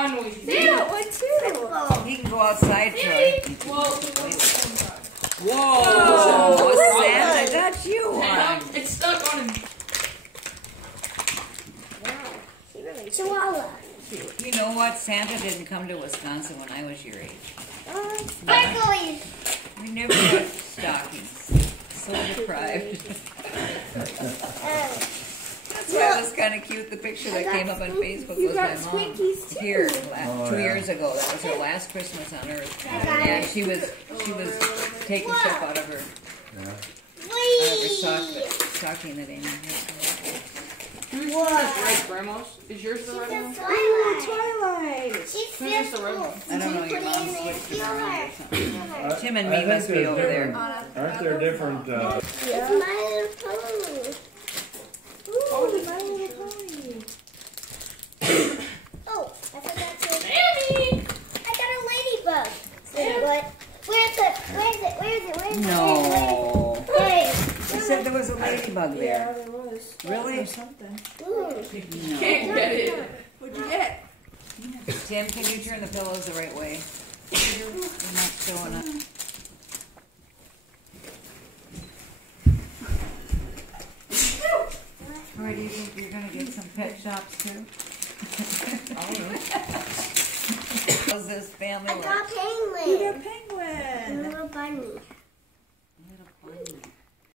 yawn noises. Yeah, one too. He can go outside, Troy. Whoa. Whoa, Santa got you one. It's stuck on him. Chihuahua. You know what? Santa didn't come to Wisconsin when I was your age. Sparklies. We never got stockings. So deprived. That's why it was kind of cute. The picture that came up on Facebook was my mom here 2 years ago. That was her last Christmas on Earth, and she was taking stuff out of her stocking that Amy had. Right, Grandma's? Is yours the red one? Twilight. Who's the red one? I don't know. Your mom switched them around or something. Tim and me must be over there. Aren't there different? It's My Little Pony. Oh, the My Little Pony. Oh, I forgot to. Sammy! I got a ladybug. What? Where's it? No. Hey. You said there was a ladybug Yeah, there. there was. Really? Or something. Can't get it. What'd you get? Tim, can you turn the pillows the right way? You're not showing up. Troy, do you think you're going to get some pet shops too? How's this family I work? got a penguin. You got a penguin. A little bunny.